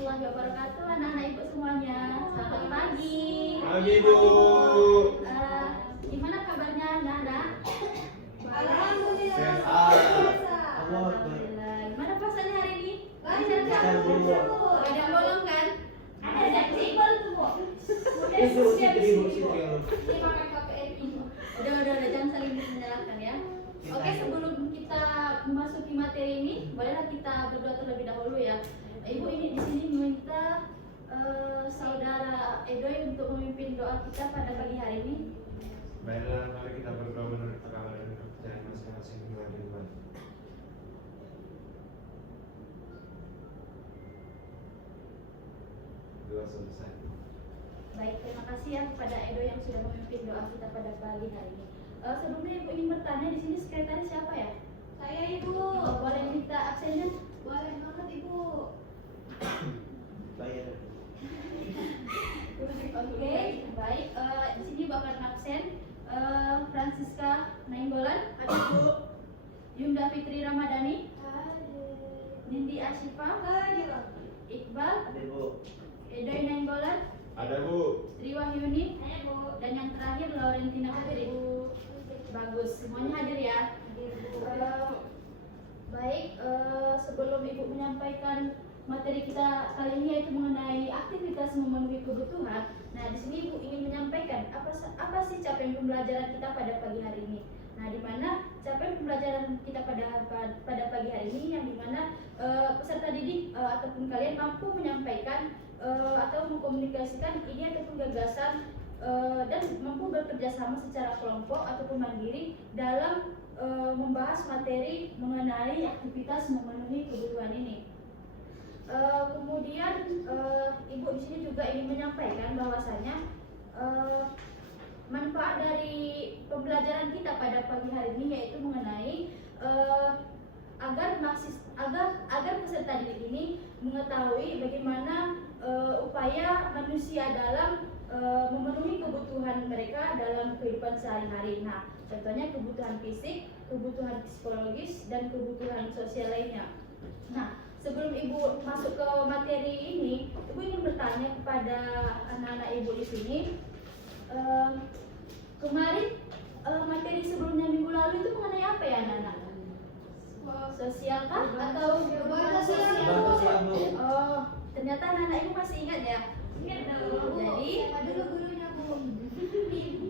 warahmatullahi wabarakatuh, anak-anak ibu semuanya. Selamat pagi. Pagi Bu. Gimana kabarnya anak-anak? Alhamdulillah. Sehat. Alhamdulillah. Gimana puasanya hari ini? Lancar, Lancar Bu. kan? Ada yang bolong kan? Ada yang sibel tuh Bu. Ibu sipil. Ini pakai KPRI. Udah, jangan saling menyalahkan ya. Oke, sebelum kita memasuki materi ini, bolehlah kita berdoa terlebih dahulu ya. Ibu ini di sini meminta saudara Edoy untuk memimpin doa kita pada pagi hari ini. Baiklah, mari kita berdoa menurut pengalaman dan kepercayaan masing-masing keluarga Tuhan. Doa selesai. Baik, terima kasih ya kepada Edoy yang sudah memimpin doa kita pada pagi hari ini. Sebelumnya Ibu ingin bertanya, di sini sekretaris siapa ya? Saya Ibu. Boleh minta absennya? Boleh banget Ibu. Bayar. Oke, baik. Di sini Ibu akan absen. Francisca Nainggolan, ada Bu. Yunda Fitri Ramadhani, Nindi Ashifa, Iqbal, Ada Bu. Edoy Nainggolan, Ada Bu. Sri Wahyuni, dan yang terakhir Laurentina Putri. Bagus, semuanya hadir ya. Baik, sebelum Ibu menyampaikan materi kita kali ini yaitu mengenai aktivitas memenuhi kebutuhan. Nah, di sini Ibu ingin menyampaikan apa sih capaian pembelajaran kita pada pagi hari ini. Nah, di mana capaian pembelajaran kita pada pagi hari ini yang dimana peserta didik ataupun kalian mampu menyampaikan atau mengkomunikasikan ide ataupun gagasan dan mampu bekerja sama secara kelompok ataupun mandiri dalam membahas materi mengenai aktivitas memenuhi kebutuhan ini. Kemudian Ibu di sini juga ingin menyampaikan bahwasanya manfaat dari pembelajaran kita pada pagi hari ini yaitu mengenai agar peserta didik ini mengetahui bagaimana upaya manusia dalam memenuhi kebutuhan mereka dalam kehidupan sehari-hari. Nah, contohnya kebutuhan fisik, kebutuhan psikologis, dan kebutuhan sosial lainnya. Nah, sebelum Ibu masuk ke materi ini, Ibu ingin bertanya kepada anak-anak Ibu di sini. Kemarin materi sebelumnya minggu lalu itu mengenai apa ya anak-anak? Sosial kah atau kebutuhan sosial? Oh, ternyata anak-anak Ibu masih ingat ya? Ingat dong. Dulu gurunya Bu.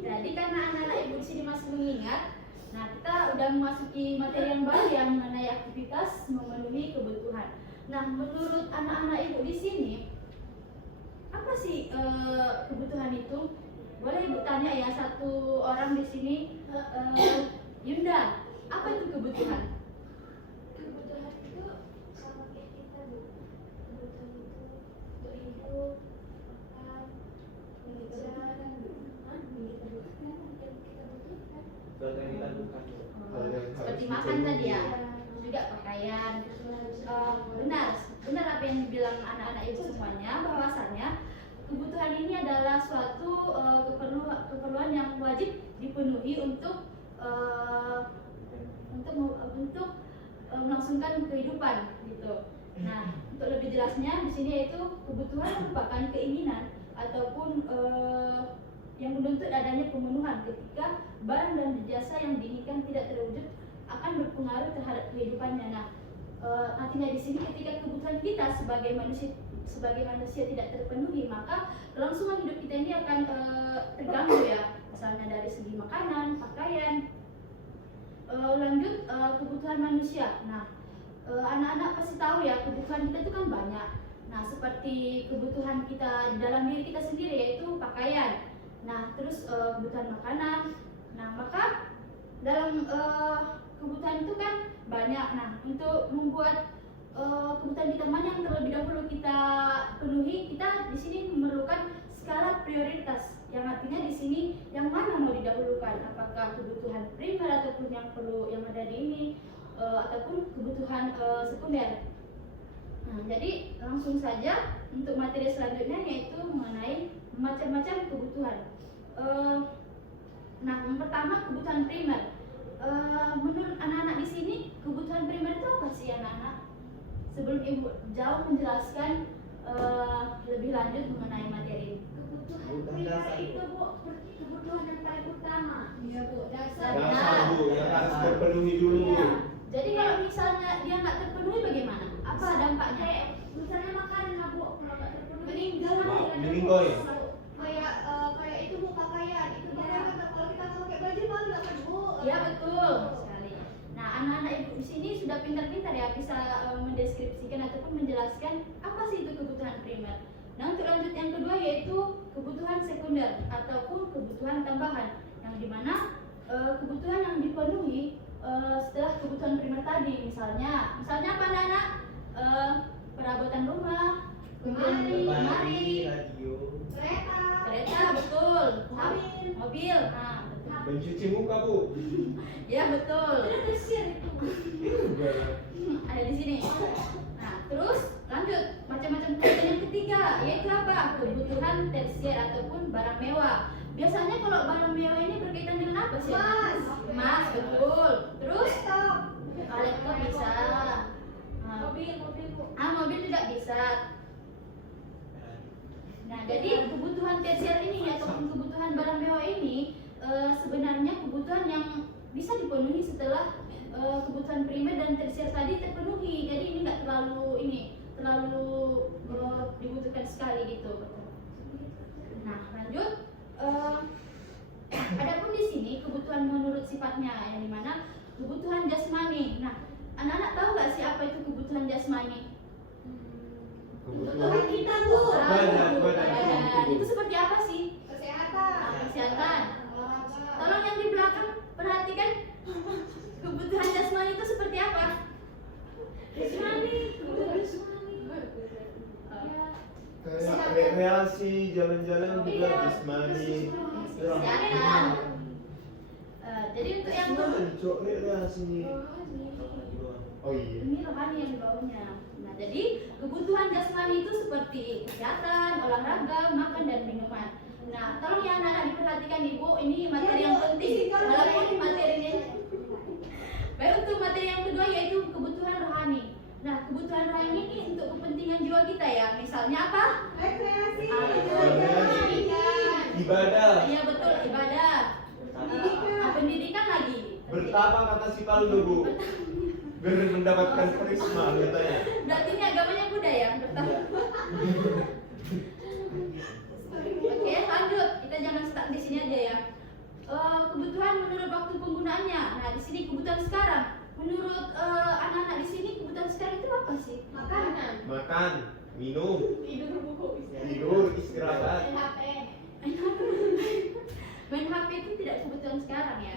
Jadi karena anak-anak Ibu di sini masih mengingat, nah kita udah memasuki materi yang baru yang mengenai aktivitas memenuhi kebutuhan. Nah, menurut anak-anak Ibu di sini, apa sih kebutuhan itu? Boleh Ibu tanya ya satu orang di sini, Yunda, apa itu kebutuhan? Kebutuhan itu sama kayak kita Bu. Kebutuhan itu untuk hidup, makan, belajar, Seperti makan tadi ya, juga pakaian. Benar apa yang dibilang anak-anak Ibu semuanya, bahwasanya kebutuhan ini adalah suatu keperluan yang wajib dipenuhi untuk melangsungkan kehidupan gitu. Nah, untuk lebih jelasnya di sini yaitu kebutuhan merupakan keinginan ataupun yang menuntut adanya pemenuhan ketika barang dan jasa yang diinginkan tidak terwujud akan berpengaruh terhadap kehidupannya. Nah, artinya di sini ketika kebutuhan kita sebagai manusia tidak terpenuhi, maka kelangsungan hidup kita ini akan terganggu ya, misalnya dari segi makanan, pakaian. Lanjut kebutuhan manusia. Nah, anak-anak pasti tahu ya kebutuhan kita itu kan banyak. Nah, seperti kebutuhan kita dalam diri kita sendiri yaitu pakaian. Nah, terus kebutuhan makanan. Nah, maka dalam kebutuhan itu kan banyak. Nah, untuk membuat kebutuhan kita mana yang terlebih dahulu kita penuhi, kita di sini memerlukan skala prioritas. Yang artinya di sini yang mana mau didahulukan? Apakah kebutuhan primer ataupun yang ada di ini ataupun kebutuhan sekunder. Nah, jadi langsung saja untuk materi selanjutnya yaitu mengenai macam-macam kebutuhan. Nah, yang pertama kebutuhan primer. Menurut anak-anak di sini kebutuhan primer itu apa sih anak-anak? Sebelum Ibu jauh menjelaskan lanjut mengenai materi. Kebutuhan Kebutuhan primer dasar, Bu. itu Bu, kebutuhan yang paling utama. Iya Bu, dasar. Nah. Dasar Bu, yang harus terpenuhi dulu Bu. Nah, jadi kalau misalnya dia nggak terpenuhi bagaimana? Apa dampaknya? Kayak misalnya makanan lah Bu, kalau nggak terpenuhi meninggal. Meninggal ya? Kayak itu Bu, pakaian itu bahkan kalau kita pakai baju malu nggak kan Bu? Ya betul sekali. Nah, anak-anak ibu di sini sudah pintar-pintar ya bisa mendeskripsikan ataupun menjelaskan apa sih itu kebutuhan primer. Nah, untuk lanjut yang kedua yaitu kebutuhan sekunder ataupun kebutuhan tambahan, yang dimana kebutuhan yang dipenuhi setelah kebutuhan primer tadi, misalnya apa anak-anak? Perabotan rumah, kemudian lemari, radio, kereta, betul, mobil, nah, betul. Mencuci muka Bu. Ya betul. Itu tersier itu. Ada di sini. Nah, terus lanjut macam-macam kebutuhan yang ketiga yaitu apa? Kebutuhan tersier ataupun barang mewah. Biasanya kalau barang mewah ini berkaitan dengan apa sih? Emas. Emas, betul. Terus Laptop. laptop bisa. Nah, Mobil Bu. mobil juga bisa. Nah, jadi kebutuhan tersier ini ataupun kebutuhan barang mewah ini sebenarnya kebutuhan yang bisa dipenuhi setelah kebutuhan primer dan tersier tadi terpenuhi. Jadi ini nggak terlalu dibutuhkan sekali gitu. Nah, lanjut. Adapun di sini kebutuhan menurut sifatnya yang dimana kebutuhan jasmani. Nah, anak-anak tahu nggak sih apa itu kebutuhan jasmani? Kebutuhan kita Bu. Badan. Itu seperti apa sih? Kesehatan. Kesehatan. Olahraga. Tolong yang di belakang perhatikan kebutuhan jasmani itu seperti apa? Jasmani. Ya. Kayak rekreasi, jalan-jalan juga Iya. jasmani. Kesehatan. Jadi untuk yang Cok rekreasi. Oh iya. ini rohani yang di bawahnya. Nah, jadi kebutuhan jasmani itu seperti kesehatan, olahraga, makan dan minuman. Nah, tolong ya anak-anak diperhatikan Ibu, ini materi yang penting. Walaupun materinya. Baik, untuk materi yang kedua yaitu kebutuhan rohani. Nah, kebutuhan rohani ini untuk kepentingan jiwa kita ya. Misalnya apa? Rekreasi. Ibadah. Iya betul, ibadah. Pendidikan lagi. Bertapa kata si Paldo Bu. Biar mendapatkan karisma katanya. Berarti ini agamanya Buddha ya, bertapa. Oke, lanjut. Kita jangan stuck di sini aja ya. Kebutuhan menurut waktu penggunaannya. Nah, di sini kebutuhan sekarang. Menurut anak-anak di sini kebutuhan sekarang itu apa sih? Makanan. Makan, minum, tidur, istirahat. HP. Main HP itu tidak kebutuhan sekarang ya.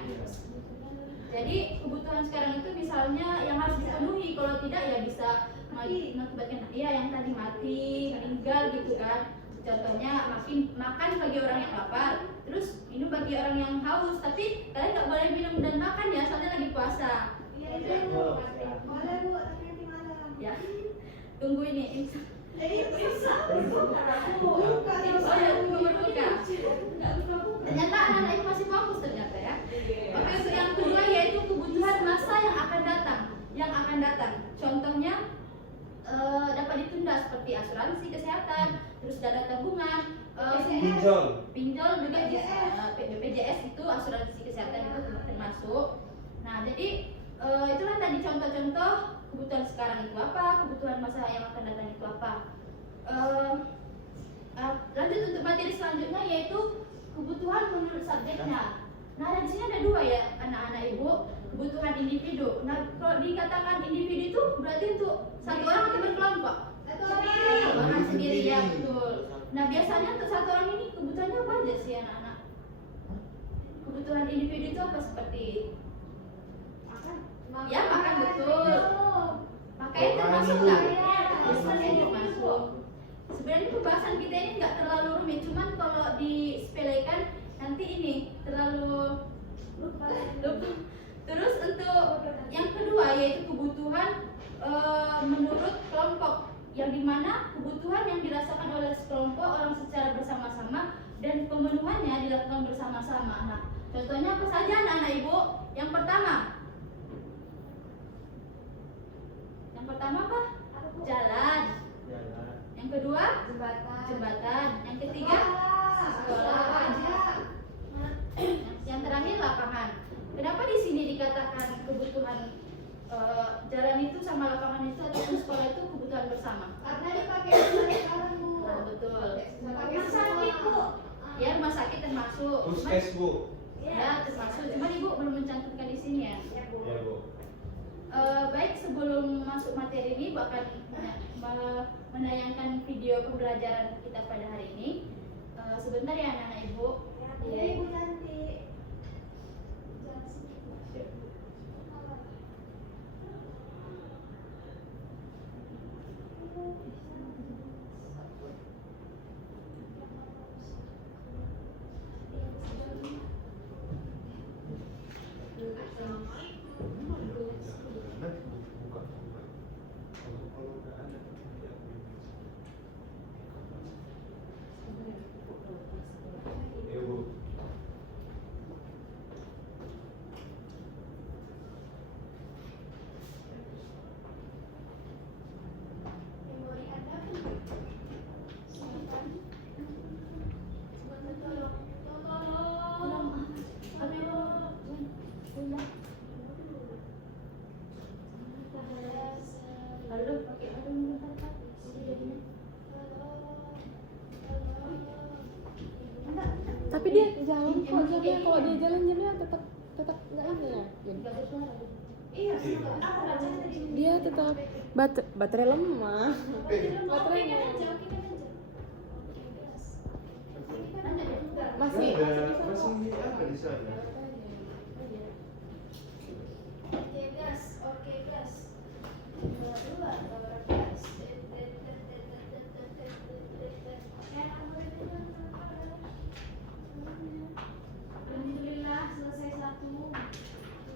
Jadi kebutuhan sekarang itu misalnya yang harus dipenuhi, kalau tidak ya bisa mengakibatkan yang tadi mati, meninggal gitu kan. Contohnya makan bagi orang yang lapar, terus minum bagi orang yang haus. Tapi kalian nggak boleh minum dan makan ya, soalnya lagi puasa. Iya itu. Boleh Bu, tapi nanti malam. Ya, tunggu ini. Bisa. Buka. Oh ya, tunggu berbuka. Ternyata anak-anak itu masih fokus ternyata ya. Oke, untuk yang kedua yaitu kebutuhan masa yang akan datang. Contohnya dapat ditunda seperti asuransi kesehatan, terus dana tabungan, pinjol juga BPJS itu asuransi kesehatan itu termasuk. Nah, jadi itulah tadi contoh-contoh kebutuhan sekarang itu apa, kebutuhan masa yang akan datang itu apa. Lanjut untuk materi selanjutnya yaitu kebutuhan menurut subjeknya. Nah, di sini ada dua ya anak-anak ibu, kebutuhan individu. Nah, kalau dikatakan individu itu berarti untuk satu orang atau berkelompok? Satu orang. Orang sendiri ya, betul. Nah, biasanya untuk satu orang ini kebutuhannya apa aja sih anak-anak? Kebutuhan individu itu apa seperti? Ya, makan betul. Pakaian termasuk nggak? Pakaian termasuk. Sebenarnya pembahasan kita ini nggak terlalu rumit, cuman kalau disepelekan nanti ini terlalu lupa. Terus untuk yang kedua yaitu kebutuhan menurut kelompok, yang dimana kebutuhan yang dirasakan oleh sekelompok orang secara bersama-sama dan pemenuhannya dilakukan bersama-sama. Nah, contohnya apa saja anak-anak ibu? Yang pertama apa? Jalan. Yang kedua jembatan, yang ketiga sekolah, yang terakhir lapangan. Kenapa di sini dikatakan kebutuhan jalan itu sama lapangan itu atau sekolah itu kebutuhan bersama? Karena dipakai oleh orang Bu. Nah, betul. Rumah sakit Bu. Ya, rumah sakit termasuk. Puskes Bu. Ya, termasuk. Cuma ibu belum mencantumkan di sini ya. Ya Bu. Baik, sebelum masuk materi ini, ibu akan menayangkan video pembelajaran kita pada hari ini. Sebentar ya anak-anak ibu. Iya Ibu cantik. Ya Bu. Memori Anda Lalu pakai aduh bentar, Pak. Tapi dia jalan kok jamnya, kalau dia jalan jamnya tetap nggak ini ya. Nggak bersuara. Iya, aku baca tadi. Dia tetap baterai lemah. Baterainya masih Masih apa di sana? Oke gas, oke gas. Dua, gas. Alhamdulillah selesai satu.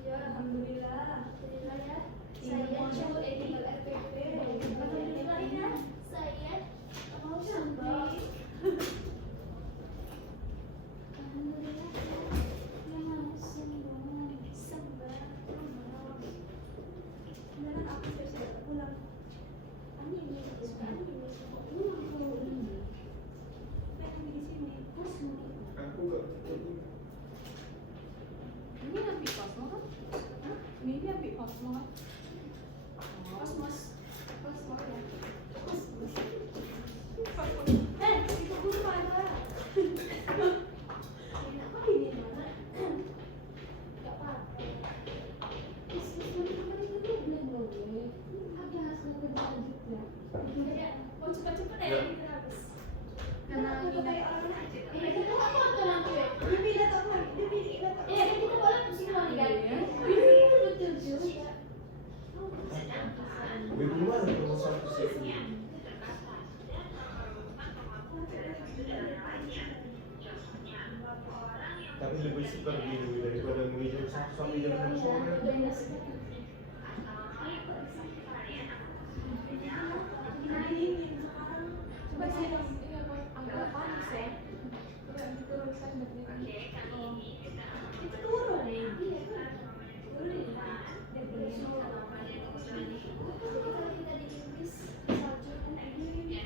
Ya, alhamdulillah. Alhamdulillah ya. Saya coba edit RPP. Alhamdulillah ya. Saya mau sampai. Alhamdulillah ya. Yang mau sembuh. Sabar. Beneran aku sudah pulang. Ini pulang tuh. Lagi di sini. Aku nggak. ini ambil kosmo kan? Ini ambil kosmo kan? Kosmos. Kosmos ya. Kosmos. Itu guru mana? Kenapa ini mana? Gak apa-apa. Ada hasil kerjaan juga. Oh cepat-cepat ya ini habis. Karena kita kayak orang aja. Ini kita nggak foto nanti ya. Bibi datang lagi. Bibi datang. Iya kita boleh pusing lagi kan? Bibi betul juga. Ibu luar nomor 1 sih. Tapi lebih suka gini daripada menginjak sampai jam 6 sore. Coba saya dong, ini agak panas ya. Coba diturunkan dari itu turun. Iya kan? Turun ya. Kalau kita di Inggris salju kan ini.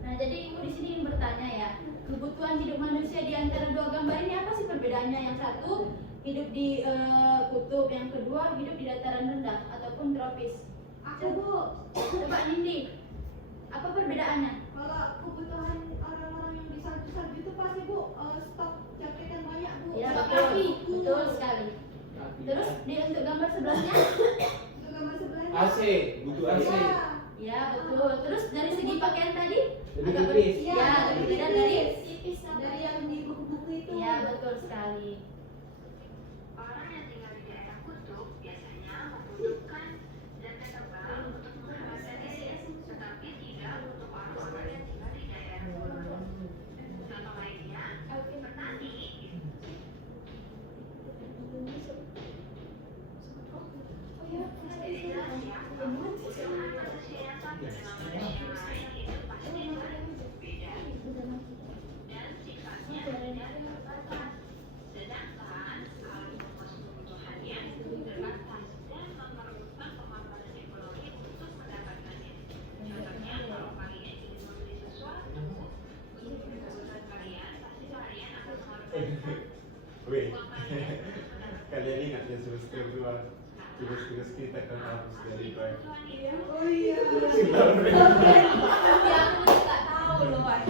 Nah, jadi ibu di sini ingin bertanya ya, kebutuhan hidup manusia di antara dua gambar ini apa sih perbedaannya? Yang satu hidup di kutub, yang kedua hidup di dataran rendah ataupun tropis. Aku Bu, Coba Nindi, apa perbedaannya? kalau kebutuhan orang-orang yang di salju-salju itu pasti Bu stok jaket yang banyak Bu. Ya, Stok betul, kaki. betul sekali. Terus untuk gambar sebelahnya? Untuk gambar sebelahnya. AC, butuh AC. Ya. Ya, betul. Terus dari segi pakaian tadi? Lebih Agak tipis. ber- Ya, lebih beda dari? tipis dari yang di buku-buku itu. Ya, betul sekali. Orang yang tinggal di daerah kutub biasanya membutuhkan data tebal untuk menghemat energi, tetapi tidak untuk orang-orang yang tinggal di daerah gunung. Contoh lainnya Weh, kalian ingat ya semester 2 tugas-tugas kita kan harus dari drive. Oh iya. Simbang Ya aku tuh nggak tahu loh, Wan.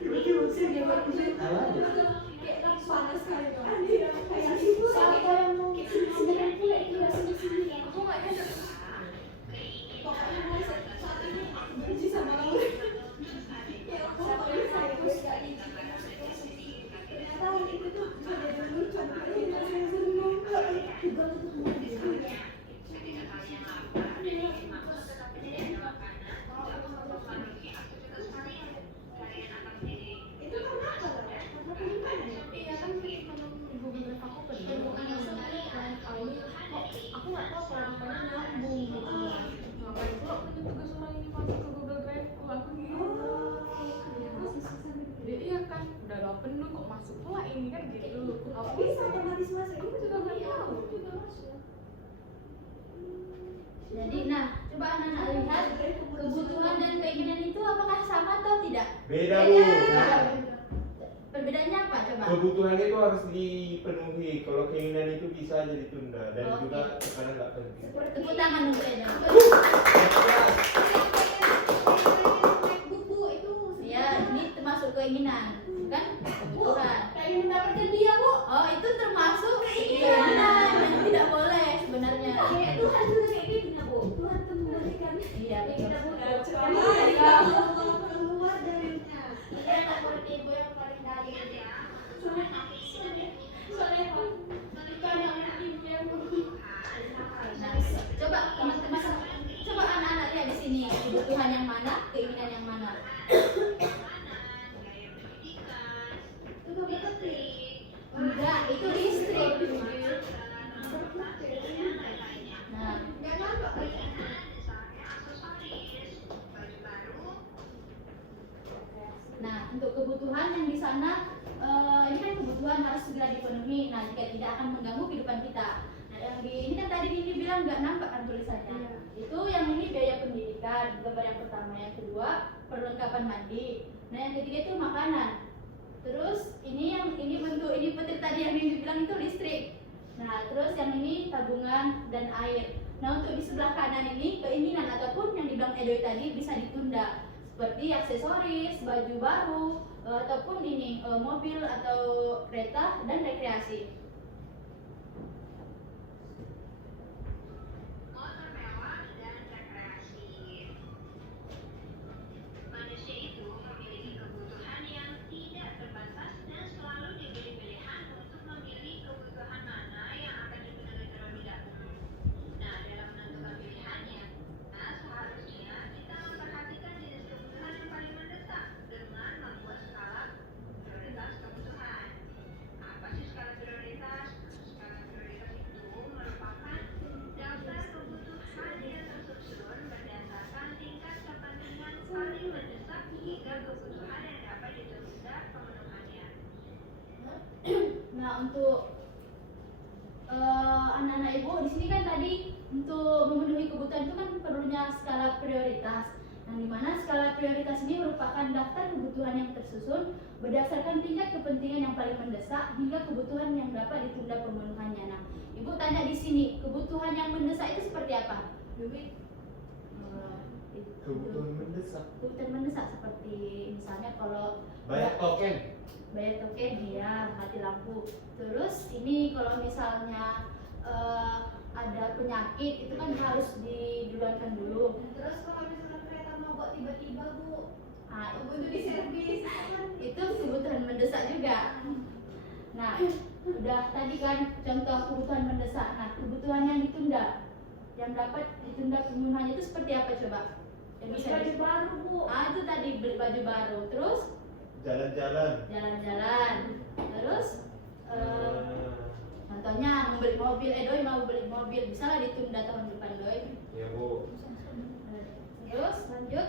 Tiba-tiba sih dia baru Kayak langsung panas sekali tuh. iya kayak ibu Siapa yang mau sebenarnya pula itu ya sini. Aku nggak ada. pokoknya mulai saat ini benci sama Laura. Ya aku paling saya sekali. Ternyata itu tuh ada dulu contohnya saya seneng banget. Ketika kalian lapar dan ingin makan tetapi tidak ada makanan, tidak perlu memenuhi aktivitas kalian. Kalian akan menjadi Itu karena apa? Karena pendidikan ya? Iya kan Google Drive aku penuh. Bukan masalahnya kan kali kok aku nggak tahu kalau makanya nyambung gitu. Ngapain pula punya tugas orang ini masuk ke Google Drive aku gitu. Jadi iya kan udah gak penuh kok masuk pula ini kan gitu. Kalau bisa otomatis masuk, itu juga nggak tahu. Juga masuk. Jadi, nah, coba anak-anak lihat kebutuhan dan keinginan itu apakah sama atau tidak? Beda Bu. Perbedaannya apa coba? Kebutuhan itu harus dipenuhi. Kalau keinginan itu bisa aja ditunda dan Oke. juga sekarang nggak penting. Tepuk tangan untuk Eda. MacBook Bu itu. Ya, ini termasuk keinginan, bukan kebutuhan. Kayak mendapatkan dia Bu. Oh, itu termasuk keinginan yang tidak boleh sebenarnya. Kayak Tuhan juga kayak gini nah Bu. Tuhan tuh memberikan. Iya, betul. Keluar darinya. Ibu yang paling dari Nah, coba teman-teman, coba anak-anak lihat di sini kebutuhan yang mana, keinginan yang mana. Itu penting. Enggak, itu listrik. Nah, Nggak nampak lagi. nah untuk kebutuhan yang di sana ini kan kebutuhan harus segera dipenuhi. Nah, jika tidak akan mengganggu kehidupan kita. Nah, yang di ini kan tadi ini bilang nggak nampak kan tulisannya. Itu yang ini biaya pendidikan, gambar yang pertama. Yang kedua perlengkapan mandi. Nah, yang ketiga itu makanan. Terus ini bentuk ini petir tadi yang ini bilang itu listrik. Nah, terus yang ini tabungan dan air. Nah, untuk di sebelah kanan ini keinginan ataupun yang dibilang Edoy tadi bisa ditunda, seperti aksesoris, baju baru, ataupun ini mobil atau kereta dan rekreasi. Motor mewah dan rekreasi. Manusia itu memiliki kebutuhan yang tidak terbatas dan selalu diberi pilihan untuk memilih kebutuhan mana yang akan dipenuhi terlebih dahulu. Nah, dalam menentukan pilihannya, seharusnya kita memperhatikan jenis kebutuhan yang paling mendesak dengan membuat skala prioritas kebutuhan. Apa sih skala prioritas? Skala prioritas itu merupakan daftar kebutuhan yang tersusun berdasarkan tingkat kepentingan paling mendesak hingga kebutuhan yang dapat ditunda pemenuhannya. Nah, untuk anak-anak ibu di sini kan tadi untuk memenuhi kebutuhan itu kan perlunya skala prioritas. Nah, di mana skala prioritas ini merupakan daftar kebutuhan yang tersusun berdasarkan tingkat kepentingan yang paling mendesak hingga kebutuhan yang dapat ditunda pemenuhannya. Nah, ibu tanya di sini, kebutuhan yang mendesak itu seperti apa? Duit. Kebutuhan mendesak. Kebutuhan mendesak seperti misalnya kalau Bayar token. bayar token, ya mati lampu. Terus ini kalau misalnya ada penyakit itu kan harus diduluankan dulu. Terus kalau misalnya kereta mogok tiba-tiba Bu, Nah, butuh di servis kan. itu kebutuhan mendesak juga. Nah, udah tadi kan contoh kebutuhan mendesak. Nah, kebutuhan yang ditunda, yang dapat ditunda pemenuhannya itu seperti apa coba? Yang bisa Baju baru Bu. itu tadi beli baju baru. Terus Jalan-jalan. jalan-jalan. Terus contohnya membeli mobil, Doi mau beli mobil, bisa lah ditunda tahun depan Doi. Ya Bu. Terus lanjut